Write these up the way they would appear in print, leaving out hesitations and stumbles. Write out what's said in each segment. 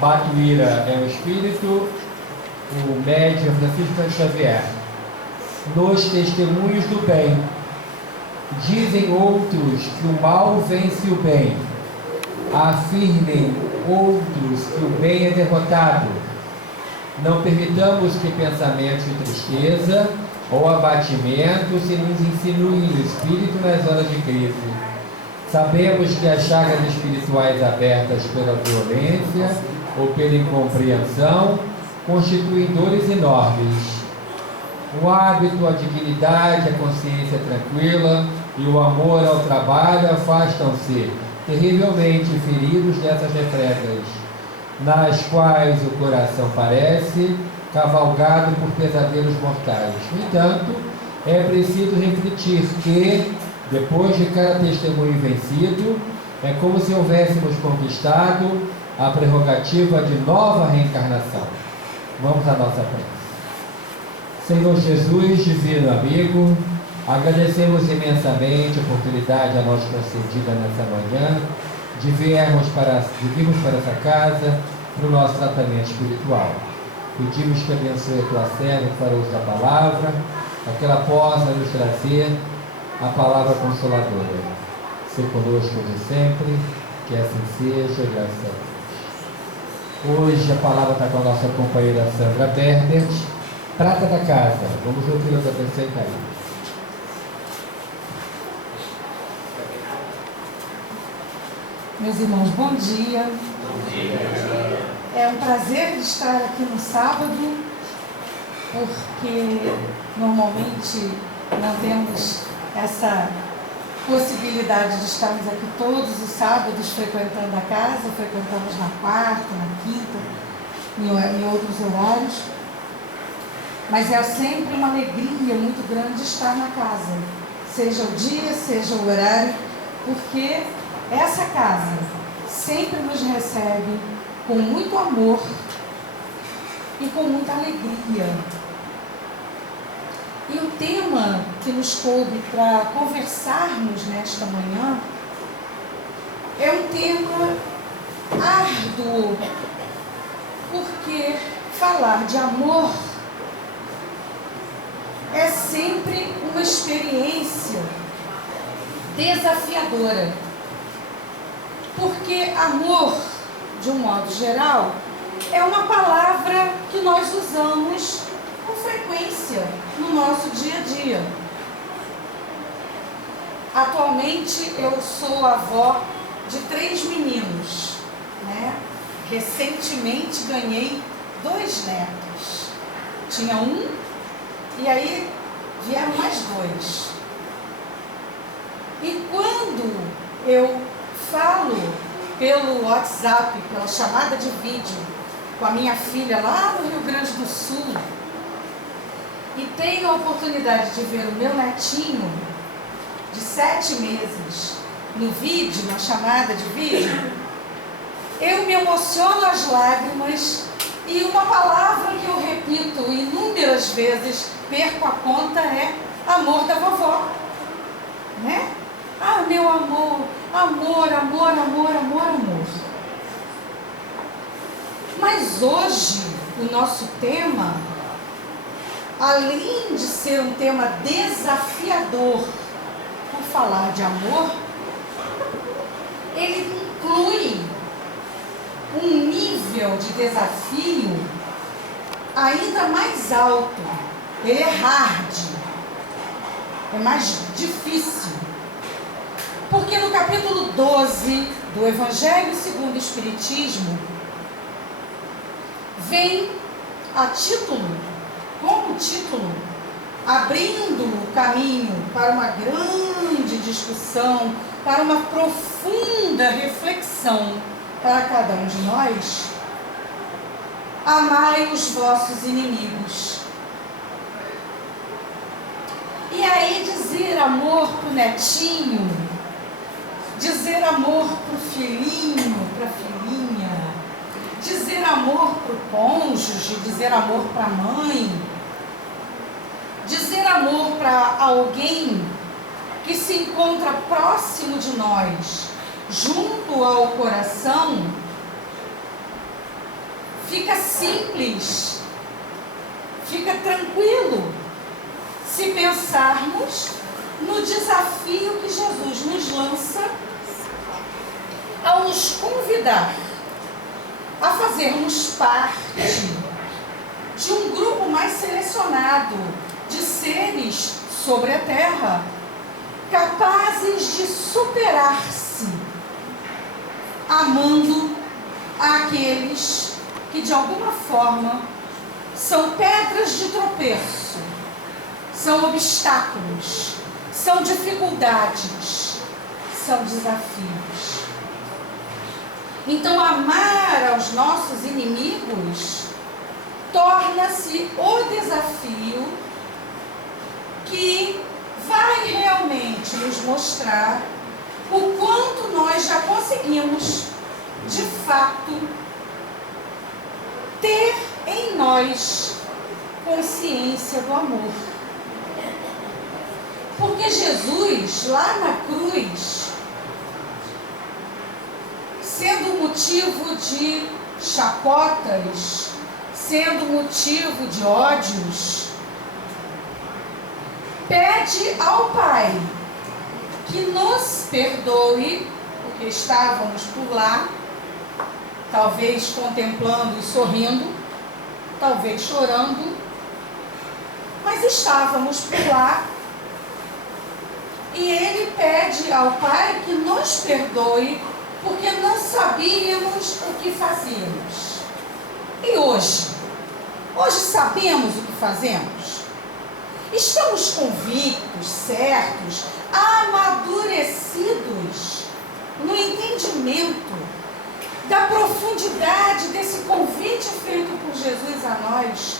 Batuíra é um espírito, o médium Francisco Xavier. Nos testemunhos do bem, dizem outros que o mal vence o bem, afirmem outros que o bem é derrotado. Não permitamos que pensamentos de tristeza ou abatimento se nos insinuem no espírito nas horas de crise. Sabemos que as chagas espirituais abertas pela violência ou pela incompreensão constituem dores enormes. O hábito, a dignidade, a consciência tranquila e o amor ao trabalho afastam-se terrivelmente feridos dessas refregas, nas quais o coração parece cavalgado por pesadelos mortais. No entanto, é preciso refletir que, depois de cada testemunho vencido, é como se houvéssemos conquistado a prerrogativa de nova reencarnação. Vamos à nossa prece. Senhor Jesus, divino amigo, agradecemos imensamente a oportunidade a nós concedida nessa manhã de virmos para essa casa para o nosso tratamento espiritual. Pedimos que abençoe a tua serva que fará uso da palavra, para que ela possa nos trazer a palavra consoladora. Ser conosco de sempre, que assim seja, graças a Deus. Hoje a palavra está com a nossa companheira Sandra Berbert, prata da casa. Vamos ouvir outra pessoa e cair. Meus irmãos, bom dia. Bom dia. É um prazer estar aqui no sábado, porque normalmente não temos essa possibilidade de estarmos aqui todos os sábados frequentando a casa, frequentamos na quarta, na quinta, em outros horários. Mas é sempre uma alegria muito grande estar na casa, seja o dia, seja o horário, porque essa casa sempre nos recebe com muito amor e com muita alegria. E o tema que nos coube para conversarmos nesta manhã é um tema árduo, porque falar de amor é sempre uma experiência desafiadora. Porque amor, de um modo geral, é uma palavra que nós usamos com frequência no nosso dia a dia. Atualmente eu sou avó de 3 meninos, né? Recentemente ganhei 2 netos. Tinha um e aí vieram mais 2. E quando eu falo pelo WhatsApp, pela chamada de vídeo com a minha filha lá no Rio Grande do Sul e tenho a oportunidade de ver o meu netinho de 7 meses no vídeo, na chamada de vídeo, eu me emociono às lágrimas e uma palavra que eu repito inúmeras vezes, perco a conta, é amor da vovó, né? Ah, meu amor, amor, amor, amor, amor, amor. Mas hoje, o nosso tema, além de ser um tema desafiador por falar de amor, ele inclui um nível de desafio ainda mais alto. Ele é hard, é mais difícil. Porque no capítulo 12 do Evangelho segundo o Espiritismo, vem como título, abrindo o caminho para uma grande discussão, para uma profunda reflexão para cada um de nós. Amai os vossos inimigos. E aí dizer amor para o netinho, dizer amor para o filhinho, para a filhinha, dizer amor para o cônjuge, dizer amor para a mãe, dizer amor para alguém que se encontra próximo de nós, junto ao coração, fica simples, fica tranquilo, se pensarmos no desafio que Jesus nos lança ao nos convidar a fazermos parte de um grupo mais selecionado de seres sobre a terra, capazes de superar-se, amando aqueles que de alguma forma são pedras de tropeço, são obstáculos, são dificuldades, são desafios. Então, amar aos nossos inimigos torna-se o desafio que vai realmente nos mostrar o quanto nós já conseguimos, de fato, ter em nós consciência do amor. Porque Jesus, lá na cruz, sendo motivo de chacotas, sendo motivo de ódios, pede ao Pai que nos perdoe, porque estávamos por lá, talvez contemplando e sorrindo, talvez chorando, mas estávamos por lá, e Ele pede ao Pai que nos perdoe, porque não sabíamos o que fazíamos. E hoje? Hoje sabemos o que fazemos? Estamos convictos, certos, amadurecidos no entendimento da profundidade desse convite feito por Jesus a nós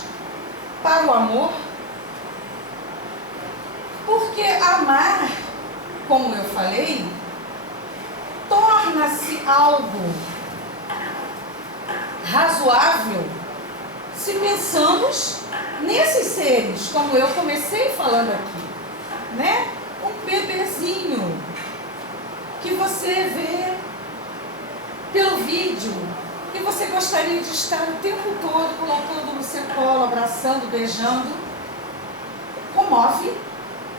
para o amor? Porque amar, como eu falei, torna-se algo razoável se pensamos nesses seres, como eu comecei falando aqui, né? Um bebezinho que você vê pelo vídeo, que você gostaria de estar o tempo todo colocando no seu colo, abraçando, beijando, comove,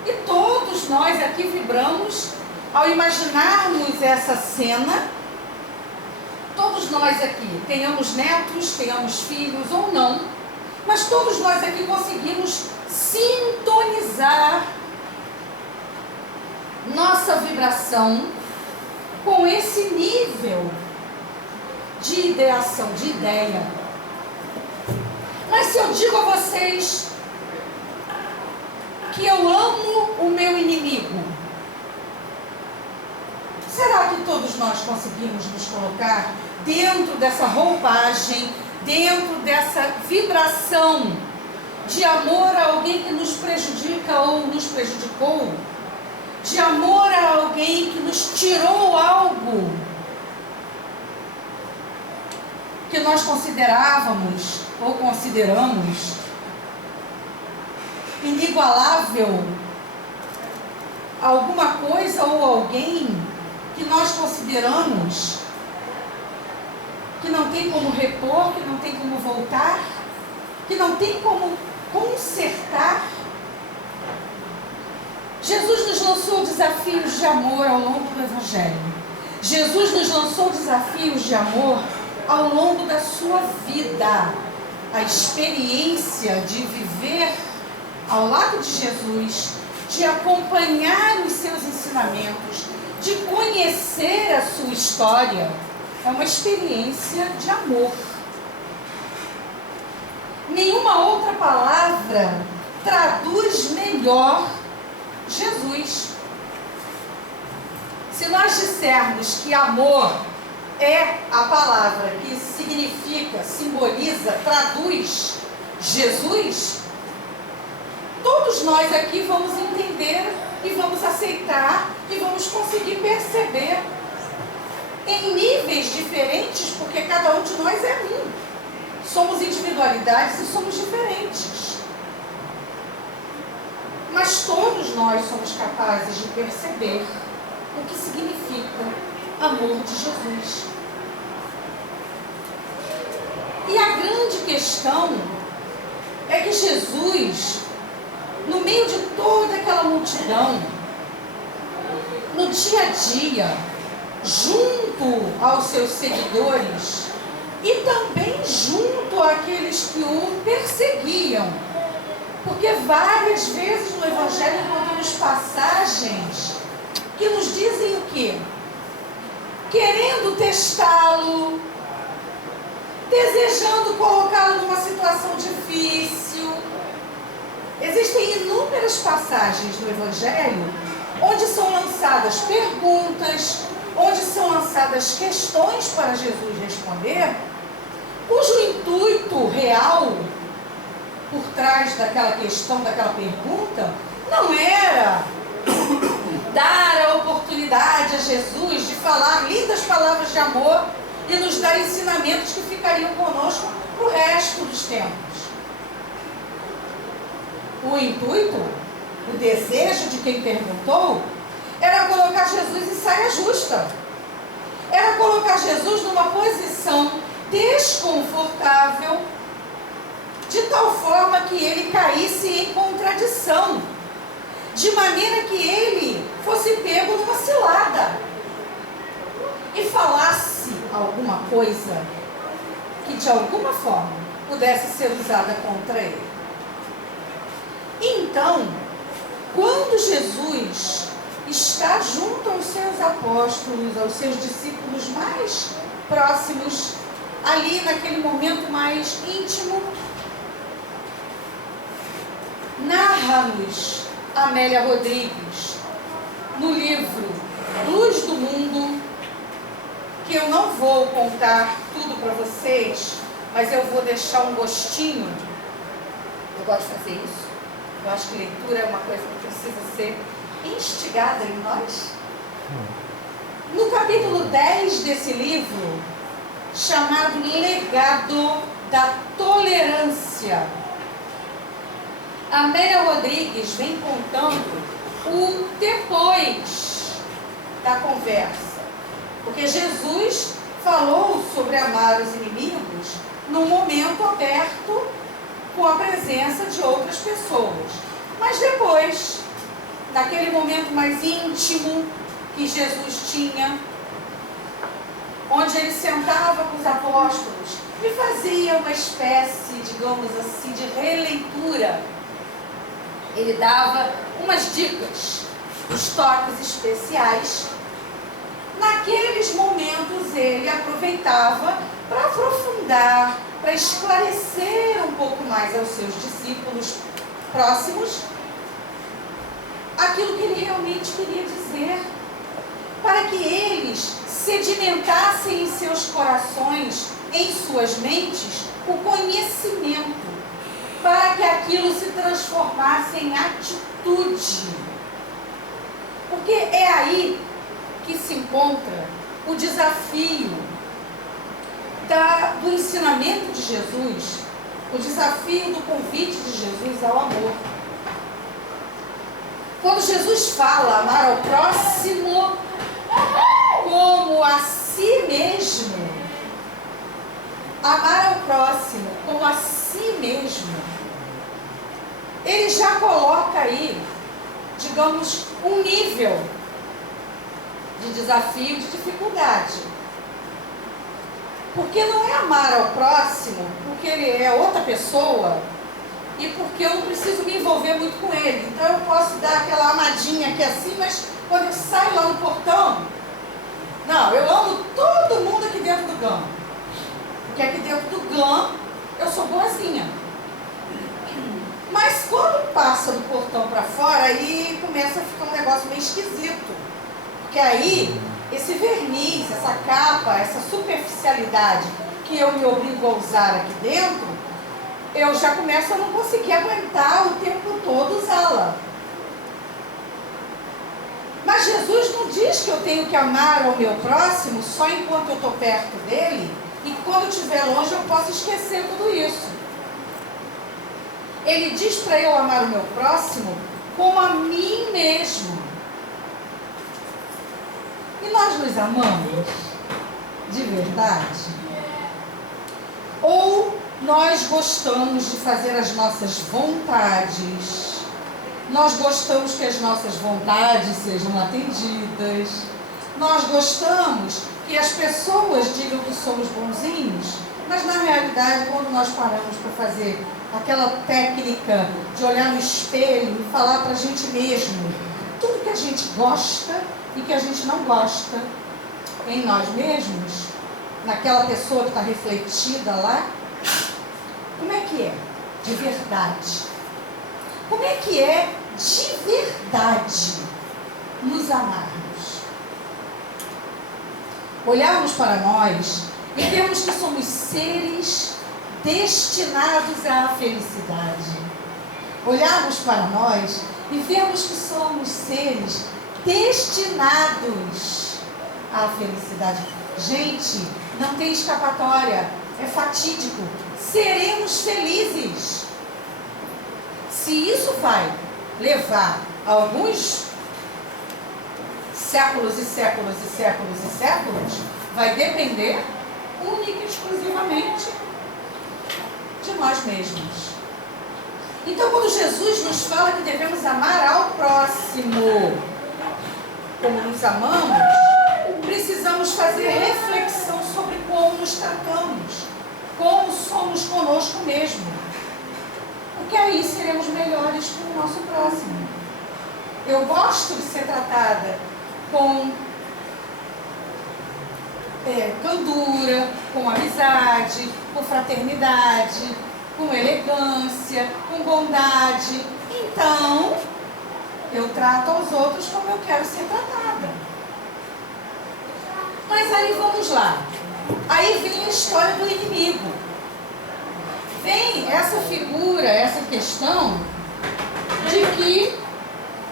e todos nós aqui vibramos ao imaginarmos essa cena. Todos nós aqui, tenhamos netos, tenhamos filhos ou não, mas todos nós aqui conseguimos sintonizar nossa vibração com esse nível de ideação, de ideia. Mas se eu digo a vocês que eu amo o meu inimigo, será que todos nós conseguimos nos colocar dentro dessa roupagem, dentro dessa vibração de amor a alguém que nos prejudica ou nos prejudicou? De amor a alguém que nos tirou algo que nós considerávamos ou consideramos inigualável, alguma coisa ou alguém que nós consideramos que não tem como repor, que não tem como voltar, que não tem como consertar. Jesus nos lançou desafios de amor ao longo do Evangelho. Jesus nos lançou desafios de amor ao longo da sua vida. A experiência de viver ao lado de Jesus, de acompanhar os seus ensinamentos, de conhecer a sua história, é uma experiência de amor. Nenhuma outra palavra traduz melhor Jesus. Se nós dissermos que amor é a palavra que significa, simboliza, traduz Jesus, todos nós aqui vamos entender e vamos aceitar e vamos conseguir perceber em níveis diferentes, porque cada um de nós é um. Somos individualidades e somos diferentes. Mas todos nós somos capazes de perceber o que significa amor de Jesus. E a grande questão é que Jesus, no meio de toda aquela multidão, no dia a dia, junto aos seus seguidores e também junto àqueles que o perseguiam, porque várias vezes no Evangelho encontramos passagens que nos dizem o quê? Querendo testá-lo, desejando colocá-lo numa situação difícil. Existem inúmeras passagens no Evangelho onde são lançadas perguntas, onde são lançadas questões para Jesus responder, cujo intuito real por trás daquela questão, daquela pergunta, não era dar a oportunidade a Jesus de falar lindas palavras de amor e nos dar ensinamentos que ficariam conosco para o resto dos tempos. O intuito, o desejo de quem perguntou, era colocar Jesus em saia justa. Era colocar Jesus numa posição desconfortável, de tal forma que ele caísse em contradição, de maneira que ele fosse pego numa cilada e falasse alguma coisa que de alguma forma pudesse ser usada contra ele. Então, quando Jesus está junto aos seus apóstolos, aos seus discípulos mais próximos, ali naquele momento mais íntimo, narra-nos Amélia Rodrigues, no livro Luz do Mundo, que eu não vou contar tudo para vocês, mas eu vou deixar um gostinho. Eu gosto de fazer isso. Eu acho que leitura é uma coisa que precisa ser instigada em nós. No capítulo 10 desse livro, chamado Legado da Tolerância, Amélia Rodrigues vem contando o depois da conversa. Porque Jesus falou sobre amar os inimigos num momento aberto com a presença de outras pessoas. Mas depois, naquele momento mais íntimo que Jesus tinha, onde ele sentava com os apóstolos e fazia uma espécie, digamos assim, de releitura, ele dava umas dicas, os toques especiais. Naqueles momentos ele aproveitava para aprofundar, para esclarecer um pouco mais aos seus discípulos próximos aquilo que ele realmente queria dizer, para que eles sedimentassem em seus corações, em suas mentes, o conhecimento, para que aquilo se transformasse em atitude. Porque é aí que se encontra o desafio do ensinamento de Jesus, o desafio do convite de Jesus ao amor. Quando Jesus fala amar ao próximo como a si mesmo, amar ao próximo como a si mesmo, ele já coloca aí, digamos, um nível de desafio, de dificuldade. Porque não é amar ao próximo porque ele é outra pessoa e porque eu não preciso me envolver muito com ele. Então eu posso dar aquela amadinha aqui assim, mas quando eu saio lá no portão, não, eu amo todo mundo aqui dentro do GAM. Porque aqui dentro do GAM eu sou boazinha. Mas quando passa do portão para fora, aí começa a ficar um negócio meio esquisito. Porque aí, esse verniz, essa capa, essa superficialidade que eu me obrigo a usar aqui dentro, eu já começo a não conseguir aguentar o tempo todo usá-la. Mas Jesus não diz que eu tenho que amar ao meu próximo só enquanto eu estou perto dele, e quando eu estiver longe eu posso esquecer tudo isso. Ele diz para eu amar o meu próximo como a mim mesmo. E nós nos amamos de verdade? Ou nós gostamos de fazer as nossas vontades, nós gostamos que as nossas vontades sejam atendidas, nós gostamos que as pessoas digam que somos bonzinhos, mas na realidade, quando nós paramos para fazer aquela técnica de olhar no espelho e falar para a gente mesmo tudo que a gente gosta e que a gente não gosta em nós mesmos, naquela pessoa que está refletida lá, como é que é de verdade? Como é que é de verdade nos amarmos? Olharmos para nós e vemos que somos seres destinados à felicidade. Olharmos para nós e vemos que somos seres destinados à felicidade. Gente, não tem escapatória, é fatídico. Seremos felizes. Se isso vai levar alguns séculos e séculos e séculos e séculos, vai depender única e exclusivamente de nós mesmos. Então, quando Jesus nos fala que devemos amar ao próximo como nos amamos, precisamos fazer reflexão sobre como nos tratamos, como somos conosco mesmo. Porque aí seremos melhores com o nosso próximo. Eu gosto de ser tratada com candura, com amizade, com fraternidade, com elegância, com bondade. Então, eu trato aos outros como eu quero ser tratada. Mas aí vamos lá. Aí vem a história do inimigo. Vem essa figura, essa questão de que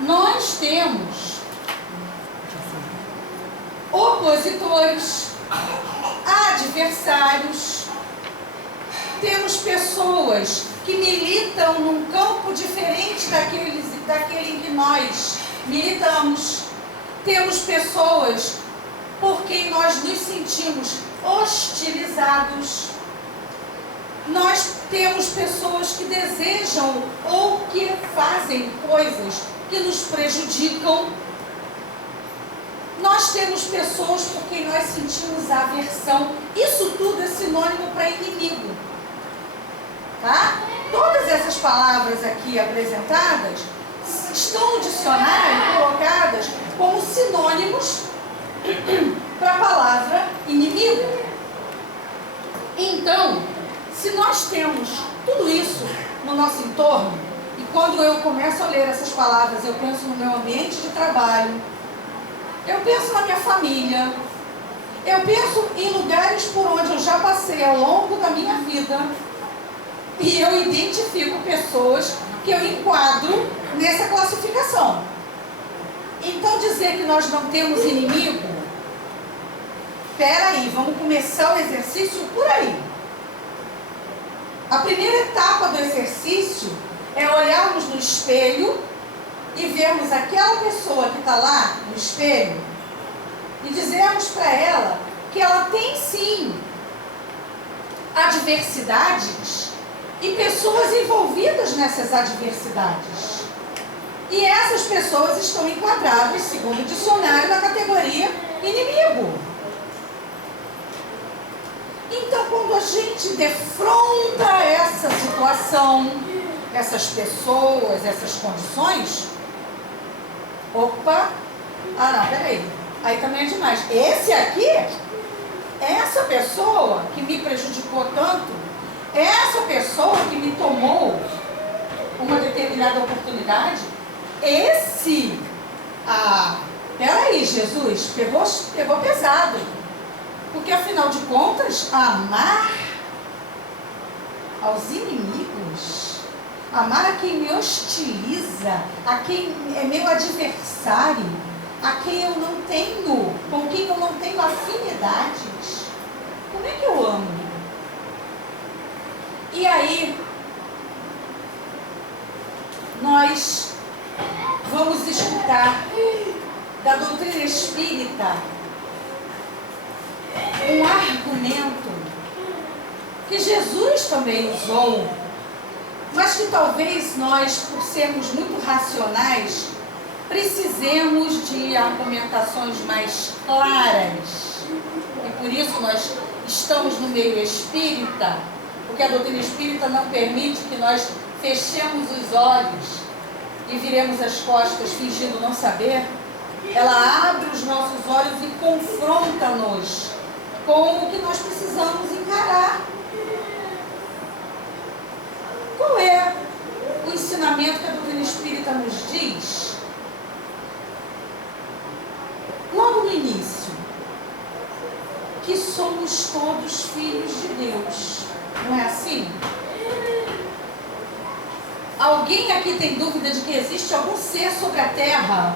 nós temos opositores, adversários, temos pessoas que militam num campo diferente daquele em que nós militamos, temos pessoas por quem nós nos sentimos hostilizados, nós temos pessoas que desejam ou que fazem coisas que nos prejudicam. Nós temos pessoas por quem nós sentimos aversão. Isso tudo é sinônimo para inimigo. Tá? Todas essas palavras aqui apresentadas estão no dicionário colocadas como sinônimos para a palavra inimigo. Então, se nós temos tudo isso no nosso entorno, e quando eu começo a ler essas palavras, eu penso no meu ambiente de trabalho, eu penso na minha família, eu penso em lugares por onde eu já passei ao longo da minha vida, e eu identifico pessoas que eu enquadro nessa classificação. Então dizer que nós não temos inimigo, peraí, vamos começar o exercício por aí. A primeira etapa do exercício é olharmos no espelho e vermos aquela pessoa que está lá no espelho e dizermos para ela que ela tem sim adversidades e pessoas envolvidas nessas adversidades. E essas pessoas estão enquadradas, segundo o dicionário, na categoria inimigo. Então, quando a gente defronta essa situação, essas pessoas, essas condições, opa, não, peraí, aí também é demais. Esse aqui, essa pessoa que me prejudicou tanto, essa pessoa que me tomou uma determinada oportunidade, peraí, Jesus, pegou pesado. Porque, afinal de contas, amar aos inimigos, amar a quem me hostiliza, a quem é meu adversário, a quem eu não tenho, com quem eu não tenho afinidades, como é que eu amo? E aí, nós vamos escutar da doutrina espírita um argumento que Jesus também usou, mas que talvez nós, por sermos muito racionais, precisemos de argumentações mais claras. E por isso nós estamos no meio espírita, porque a doutrina espírita não permite que nós fechemos os olhos e viremos as costas fingindo não saber. Ela abre os nossos olhos e confronta-nos com o que nós precisamos encarar. Qual é o ensinamento que a doutrina espírita nos diz? Logo no início, que somos todos filhos de Deus. Não é assim? Alguém aqui tem dúvida de que existe algum ser sobre a terra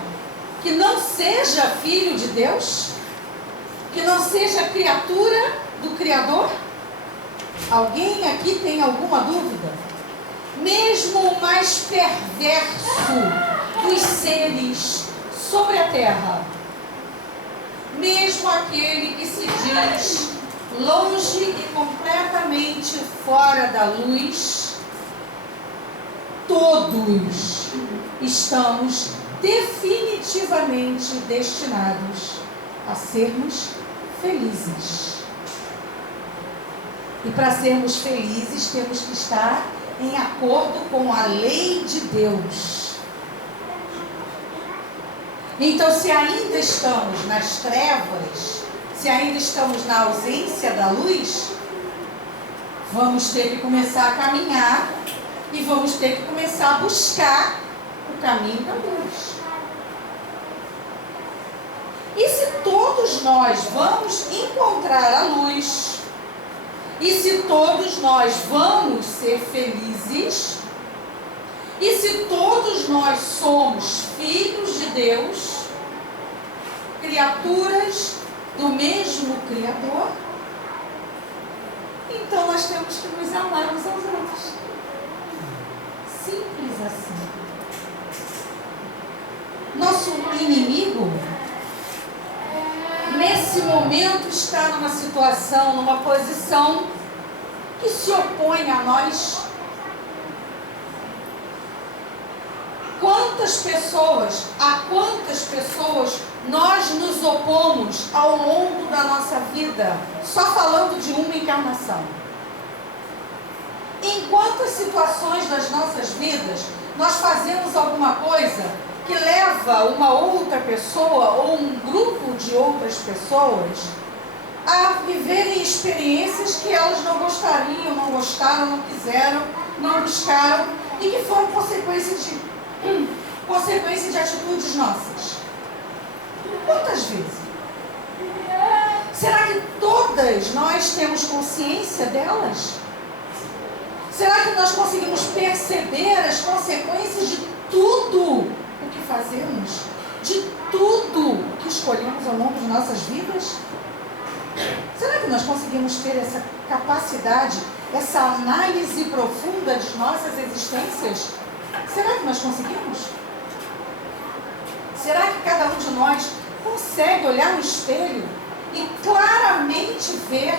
que não seja filho de Deus? Que não seja criatura do Criador? Alguém aqui tem alguma dúvida? Mesmo o mais perverso dos seres sobre a terra, mesmo aquele que se diz longe e completamente fora da luz, todos estamos definitivamente destinados a sermos felizes. E para sermos felizes, temos que estar em acordo com a lei de Deus. Então, se ainda estamos nas trevas, se ainda estamos na ausência da luz, vamos ter que começar a caminhar e vamos ter que começar a buscar o caminho da luz. E se todos nós vamos encontrar a luz, e se todos nós vamos ser felizes, e se todos nós somos filhos de Deus, criaturas do mesmo Criador, então nós temos que nos amar uns aos outros. Simples assim. Nosso inimigo, nesse momento, está numa situação, numa posição que se opõe a nós. A quantas pessoas nós nos opomos ao longo da nossa vida, só falando de uma encarnação? Em quantas situações das nossas vidas nós fazemos alguma coisa que leva uma outra pessoa ou um grupo de outras pessoas a viverem experiências que elas não gostariam, não gostaram, não quiseram, não buscaram e que foram consequência de atitudes nossas? Quantas vezes? Será que todas nós temos consciência delas? Será que nós conseguimos perceber as consequências de tudo o que fazemos? De tudo que escolhemos ao longo de nossas vidas? Será que nós conseguimos ter essa capacidade, essa análise profunda de nossas existências? Será que nós conseguimos? Será que cada um de nós consegue olhar no espelho e claramente ver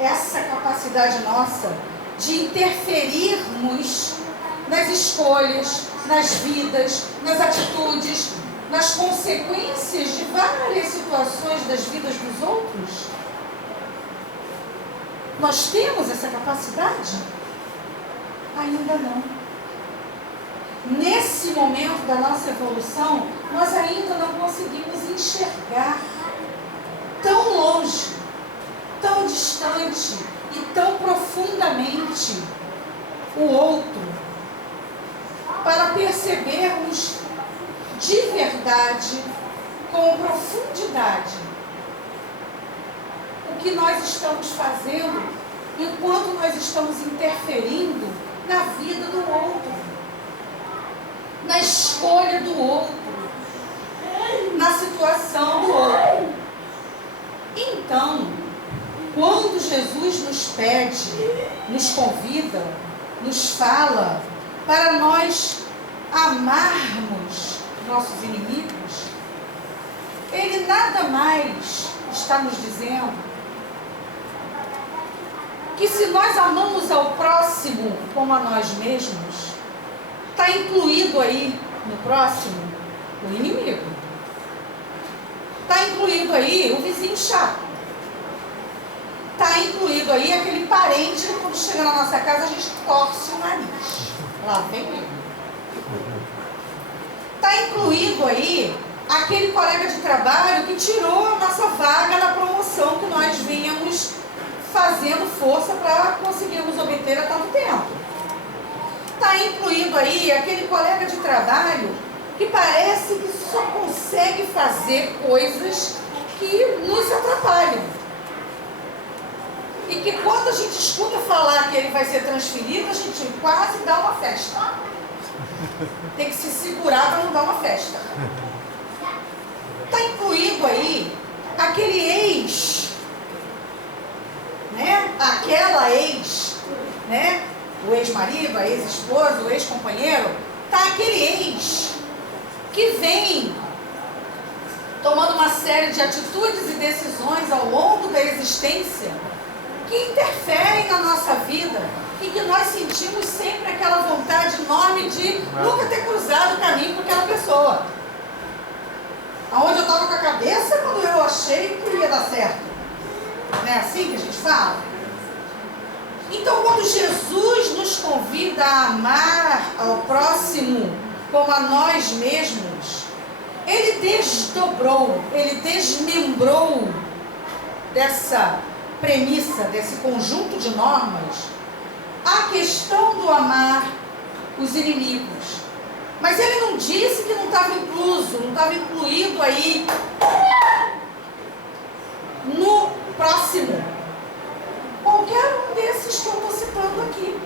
essa capacidade nossa de interferirmos nas escolhas, nas vidas, nas atitudes, nas consequências de várias situações das vidas dos outros? Nós temos essa capacidade? Ainda não. Nesse momento da nossa evolução, nós ainda não conseguimos enxergar tão longe, tão distante e tão profundamente o outro, para percebermos de verdade, com profundidade, o que nós estamos fazendo enquanto nós estamos interferindo na vida do outro, na escolha do outro, na situação do outro. Então, quando Jesus nos pede, nos convida, nos fala para nós amarmos nossos inimigos, Ele nada mais está nos dizendo que se nós amamos ao próximo como a nós mesmos, está incluído aí no próximo o inimigo. Está incluído aí o vizinho chato. Está incluído aí aquele parente que quando chega na nossa casa a gente torce o nariz. Lá vem ele. Está incluído aí aquele colega de trabalho que tirou a nossa vaga na promoção que nós vínhamos fazendo força para conseguirmos obter há tanto tempo. Está incluído aí aquele colega de trabalho que parece que só consegue fazer coisas que nos atrapalham. E que quando a gente escuta falar que ele vai ser transferido, a gente quase dá uma festa. Tem que se segurar para não dar uma festa. Está incluído aí aquele ex, né? Aquela ex, né? O ex-marido, a ex-esposa, o ex-companheiro. Está aquele ex que vem tomando uma série de atitudes e decisões ao longo da existência que interferem na nossa vida e que nós sentimos sempre aquela vontade enorme de nunca ter cruzado o caminho com aquela pessoa. Aonde eu estava com a cabeça quando eu achei que ia dar certo. Não é assim que a gente fala? Então, quando Jesus nos convida a amar ao próximo como a nós mesmos, ele desdobrou, ele desmembrou dessa premissa, desse conjunto de normas, a questão do amar os inimigos. Mas ele não disse que não estava incluso, não estava incluído aí no próximo. Qualquer um desses que eu estou citando aqui.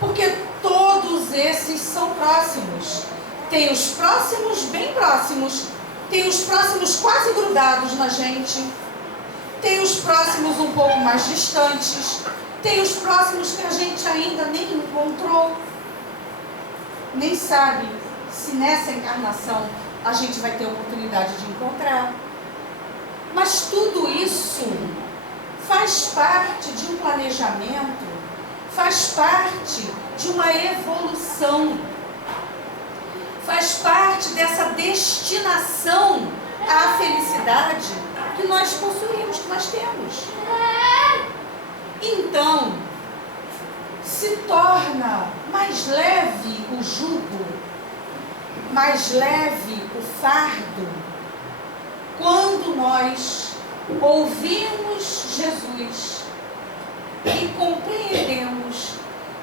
Porque todos esses são próximos. Tem os próximos bem próximos, tem os próximos quase grudados na gente, tem os próximos um pouco mais distantes, tem os próximos que a gente ainda nem encontrou, nem sabe se nessa encarnação a gente vai ter oportunidade de encontrar. Mas tudo isso faz parte de um planejamento, faz parte de uma evolução, faz parte dessa destinação à felicidade que nós possuímos, que nós temos. Então, se torna mais leve o jugo, mais leve o fardo, quando nós ouvimos Jesus e compreendemos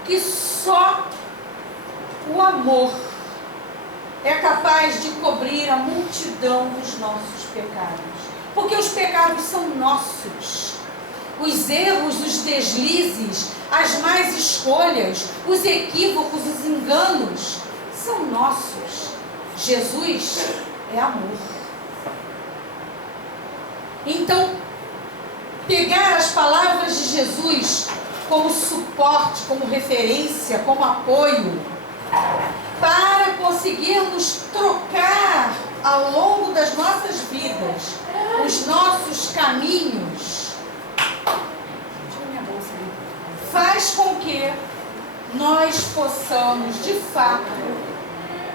que só o amor é capaz de cobrir a multidão dos nossos pecados. Porque os pecados são nossos. Os erros, os deslizes, as más escolhas, os equívocos, os enganos são nossos. Jesus é amor. Então, pegar as palavras de Jesus como suporte, como referência, como apoio, para conseguirmos trocar ao longo das nossas vidas os nossos caminhos, faz com que nós possamos, de fato,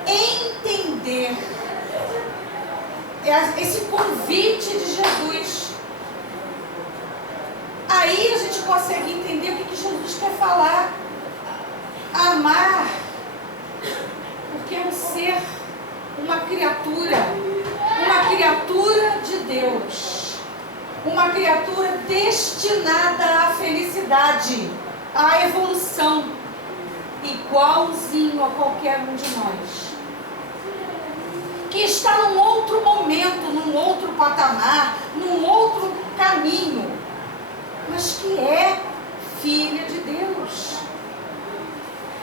entender esse convite de Jesus. Aí a gente consegue entender o que Jesus quer falar. Amar, porque é um ser, uma criatura de Deus, uma criatura destinada à felicidade, à evolução, igualzinho a qualquer um de nós, que está num outro momento, num outro patamar, num outro caminho, mas que é filha de Deus.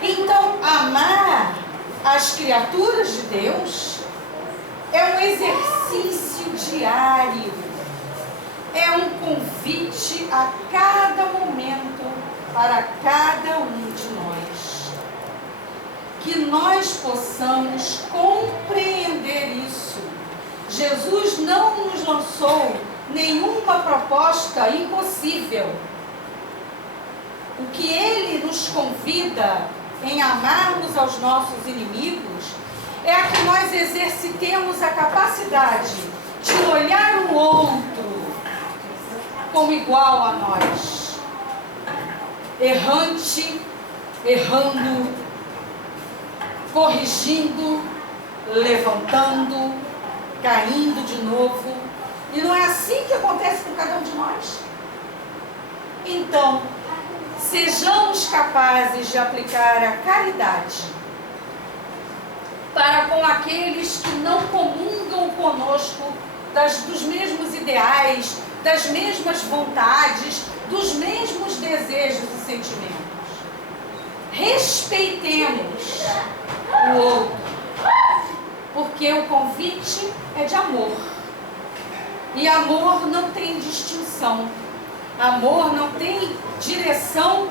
Então, amar as criaturas de Deus é um exercício diário, é um convite a cada momento para cada um de nós. Que nós possamos compreender isso. Jesus não nos lançou nenhuma proposta impossível. O que Ele nos convida em amarmos aos nossos inimigos é a que nós exercitemos a capacidade de olhar o outro como igual a nós, errante, errando, corrigindo, levantando, caindo de novo. E não é assim que acontece com cada um de nós? Então, sejamos capazes de aplicar a caridade para com aqueles que não comungam conosco dos mesmos ideais, das mesmas vontades, dos mesmos desejos e sentimentos. Respeitemos o outro, porque o convite é de amor. E amor não tem distinção. Amor não tem direção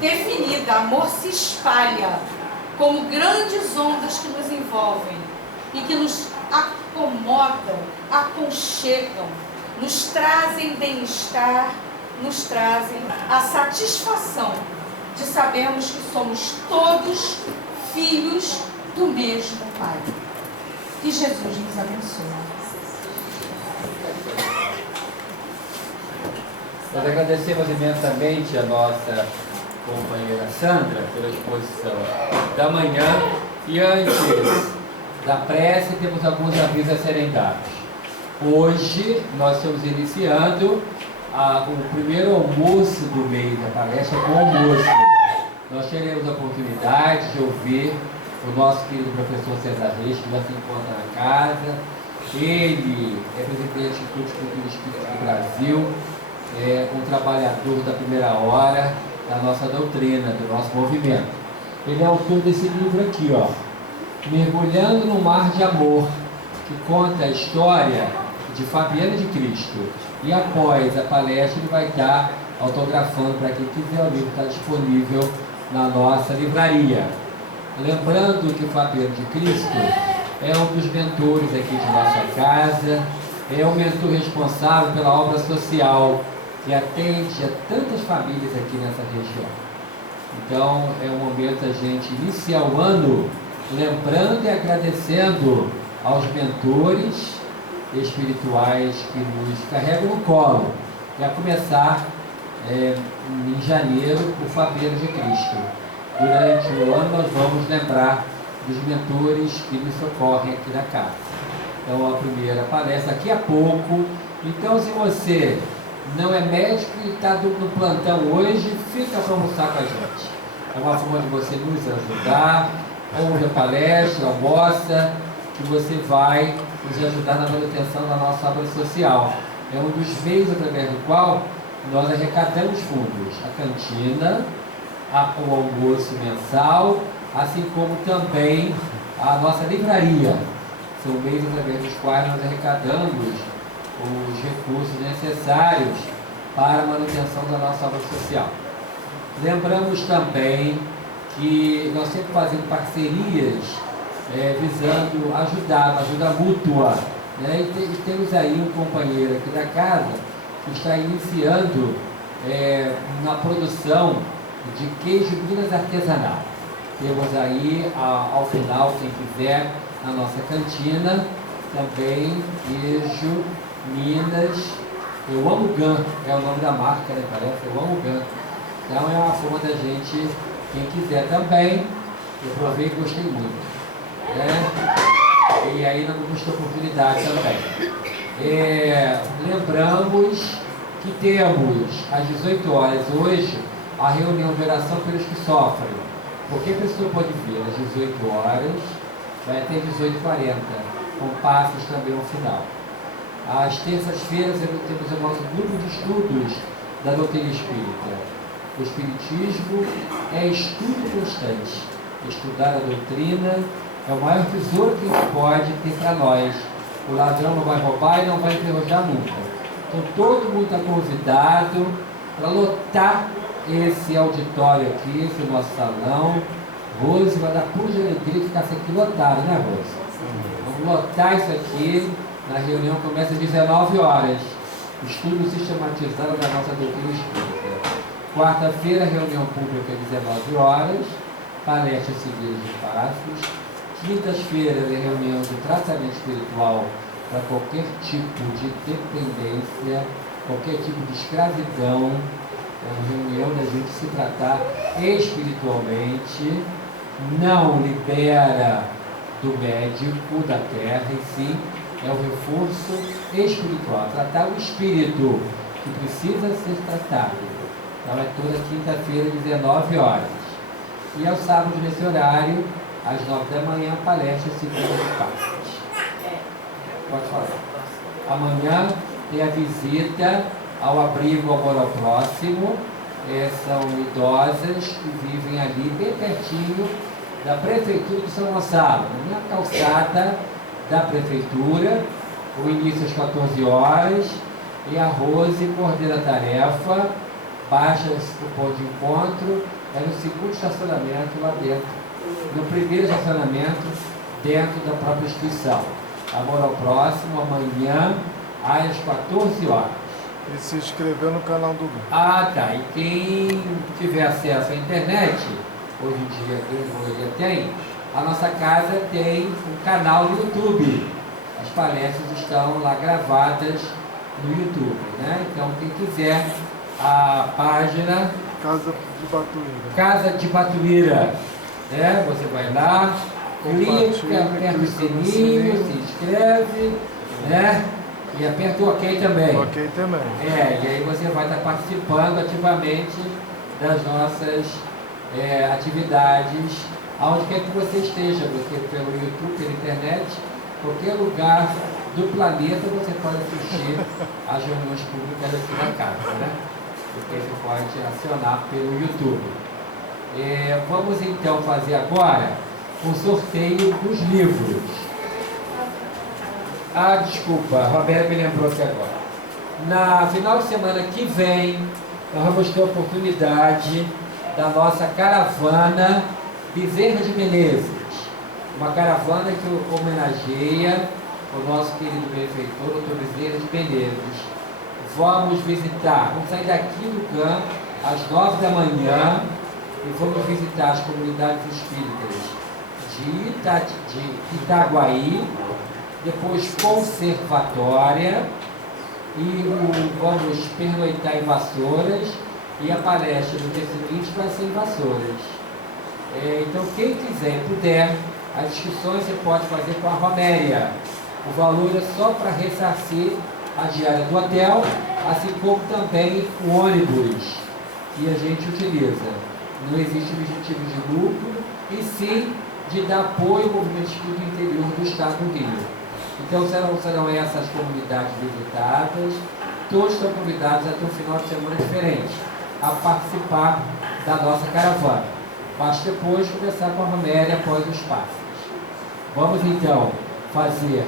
definida. Amor se espalha como grandes ondas que nos envolvem e que nos acomodam, aconchegam, nos trazem bem-estar, nos trazem a satisfação de sabermos que somos todos filhos do mesmo Pai. Que Jesus nos abençoe. Nós agradecemos imensamente a nossa companheira Sandra pela exposição da manhã. E antes da prece, temos alguns avisos a serem dados. Hoje nós estamos iniciando o primeiro almoço do mês, a palestra com almoço. Nós teremos a oportunidade de ouvir o nosso querido professor César Reis, que já se encontra na casa. Ele é presidente do Instituto de Cultura Espírita do Brasil, é um trabalhador da primeira hora da nossa doutrina, do nosso movimento. Ele é autor desse livro aqui, ó, Mergulhando no Mar de Amor, que conta a história de Fabiana de Cristo. E após a palestra ele vai estar autografando para quem quiser. O livro está disponível na nossa livraria. Lembrando que Fabiana de Cristo é um dos mentores aqui de nossa casa, é o mentor responsável pela obra social que atende a tantas famílias aqui nessa região. Então é um momento a gente iniciar o ano lembrando e agradecendo aos mentores espirituais que nos carregam no colo. E a começar em janeiro, o Fabiano de Cristo. Durante o ano nós vamos lembrar dos mentores que nos socorrem aqui na casa. Então a primeira palestra daqui a pouco. Então se você não é médico e está no plantão hoje, fica para almoçar com a gente. É uma forma de você nos ajudar, ouve a palestra, almoça, que você vai nos ajudar na manutenção da nossa obra social. É um dos meios através do qual nós arrecadamos fundos. A cantina, o almoço mensal, assim como também a nossa livraria. São meios através dos quais nós arrecadamos os recursos necessários para a manutenção da nossa obra social. Lembramos também que nós sempre fazemos parcerias visando ajudar, uma ajuda mútua, né? E temos aí um companheiro aqui da casa que está iniciando na produção de queijo Minas artesanal. Temos aí, ao final, quem quiser, na nossa cantina, também queijo Minas, Eu Amo GAN, é o nome da marca, né? Parece, Eu Amo GAN. Então é uma forma da gente, quem quiser também, eu provei e gostei muito, né? E aí não me custou oportunidade também. Lembramos que temos às 18 horas hoje a reunião de oração pelos que sofrem. Qualquer pessoa pode vir às 18 horas, vai até 18h40, com passos também ao final. Às terças-feiras temos o nosso grupo de estudos da doutrina espírita. O espiritismo é estudo constante. Estudar a doutrina é o maior tesouro que a gente pode ter para nós. O ladrão não vai roubar e não vai enferrujar nunca. Então todo mundo está convidado para lotar esse auditório aqui, esse nosso salão. Rose vai dar pura de alegria ficar isso aqui lotado, né, Rose? Vamos lotar isso aqui. Na reunião começa às 19 horas. estudo sistematizado da nossa doutrina espírita. Quarta-feira, reunião pública às 19 horas, palestras seguidas de passos. Quintas-feiras, reunião de tratamento espiritual para qualquer tipo de dependência, qualquer tipo de escravidão. É uma reunião da gente se tratar espiritualmente, não libera do médico da terra, e sim é o reforço espiritual, tratar o espírito que precisa ser tratado. Então é toda quinta-feira, 19 horas. E aos sábados, nesse horário, às 9 da manhã, palestra seguida de passos. Pode falar. Amanhã tem a visita ao abrigo Amor ao Próximo. São idosas que vivem ali bem pertinho da Prefeitura de São Gonçalo, na calçada da Prefeitura. O início às 14 horas. E a Rose coordena a tarefa, baixa o ponto de encontro, é no segundo estacionamento lá dentro. No primeiro estacionamento, dentro da própria instituição. Amor ao Próximo, amanhã, às 14 horas. E se inscreveu no canal do Google. Ah, tá. E quem tiver acesso à internet, hoje em dia a grande maioria tem, a nossa casa tem um canal no YouTube. As palestras estão lá gravadas no YouTube, né? Então, quem quiser, a página Casa de Batuíra. Casa de Batuíra, né? Você vai lá, clica, aperta o sininho, se inscreve, né? E aperta o OK também. OK também. E aí você vai estar participando ativamente das nossas atividades, aonde quer que você esteja, porque pelo YouTube, pela internet, qualquer lugar do planeta você pode assistir às reuniões públicas aqui na casa, né? Porque você pode acionar pelo YouTube. Vamos então fazer agora o sorteio dos livros. Ah, desculpa, a Roberta me lembrou aqui agora. Na final de semana que vem, nós vamos ter a oportunidade da nossa caravana Bezerra de Menezes. Uma caravana que homenageia o nosso querido benfeitor, Dr. Bezerra de Menezes. Vamos sair daqui do campo às 9 da manhã e vamos visitar as comunidades espíritas de Itaguaí, depois Conservatória, e vamos pernoitar em Vassouras, e a palestra do dia seguinte vai ser em Vassouras. Então, quem quiser e puder, as inscrições você pode fazer com a Roméria. O valor é só para ressarcir a diária do hotel, assim como também o ônibus que a gente utiliza. Não existe objetivo de lucro, e sim de dar apoio ao movimento espírita interior do estado do Rio. Então serão essas comunidades visitadas, todos estão convidados a ter um final de semana diferente, a participar da nossa caravana. Basta depois conversar com a Roméria após os passos. Vamos então fazer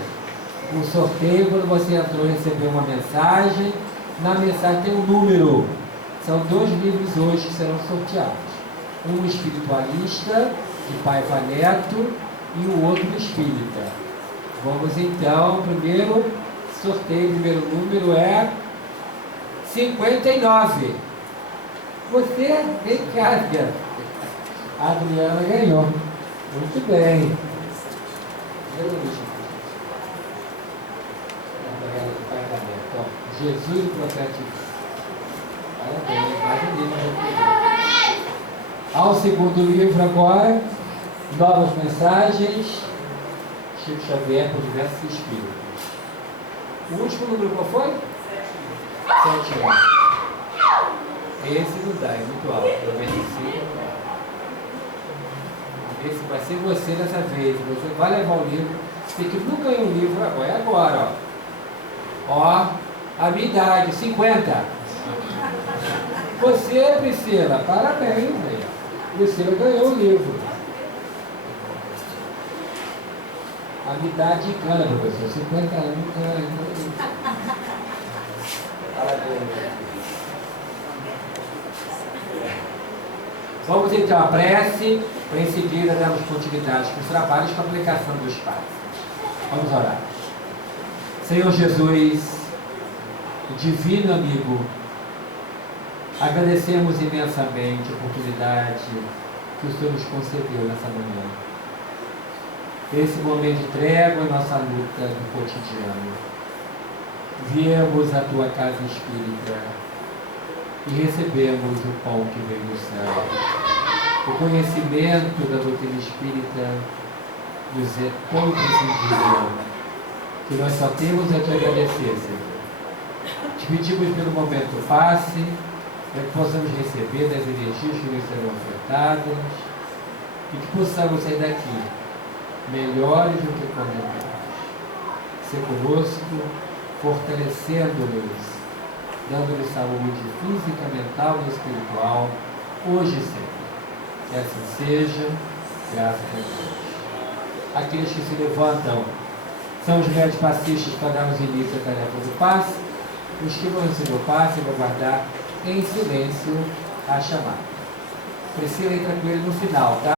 um sorteio. Quando você entrou, recebeu uma mensagem. Na mensagem tem um número. São 2 livros hoje que serão sorteados. Um espiritualista, de Paiva Neto, e o outro espírita. Vamos então, primeiro sorteio, o primeiro número é 59. Você, vem cá, a Adriana ganhou. Muito bem. Jesus, o profeta. Parabéns, mais um livro. Ao segundo livro agora, Novas Mensagens, Chico Xavier por Diversos Espíritos. O último número qual foi? 7. Esse não dá, é muito alto. 95. Esse vai ser você dessa vez. Você vai levar o livro. Você que nunca ganhou um livro agora. É agora, ó. A minha idade, 50. Você, Priscila, parabéns, velho. Priscila ganhou o livro. A minha idade cana, professor. 50 anos, cana. Parabéns. Vamos então à prece, para em seguida darmos continuidade com os trabalhos com a aplicação dos passos. Vamos orar. Senhor Jesus, Divino amigo, agradecemos imensamente a oportunidade que o Senhor nos concedeu nessa manhã. Esse momento de trégua em nossa luta do cotidiano. Viemos à tua casa espírita e recebemos o pão que veio do céu. O conhecimento da doutrina espírita nos é tão imprescindível que nós só temos a te agradecer, Senhor. Te pedimos pelo momento passe, para que possamos receber das energias que nos serão ofertadas e que possamos sair daqui melhores do que quando entramos. Ser conosco, fortalecendo-nos, dando-nos saúde física, mental e espiritual, hoje e sempre. Que assim seja, graças a Deus. Aqueles que se levantam são os médios passistas para darmos início à tarefa do passe. Os que vão receber o passe vão guardar em silêncio a chamada. Priscila entra com ele no final, tá?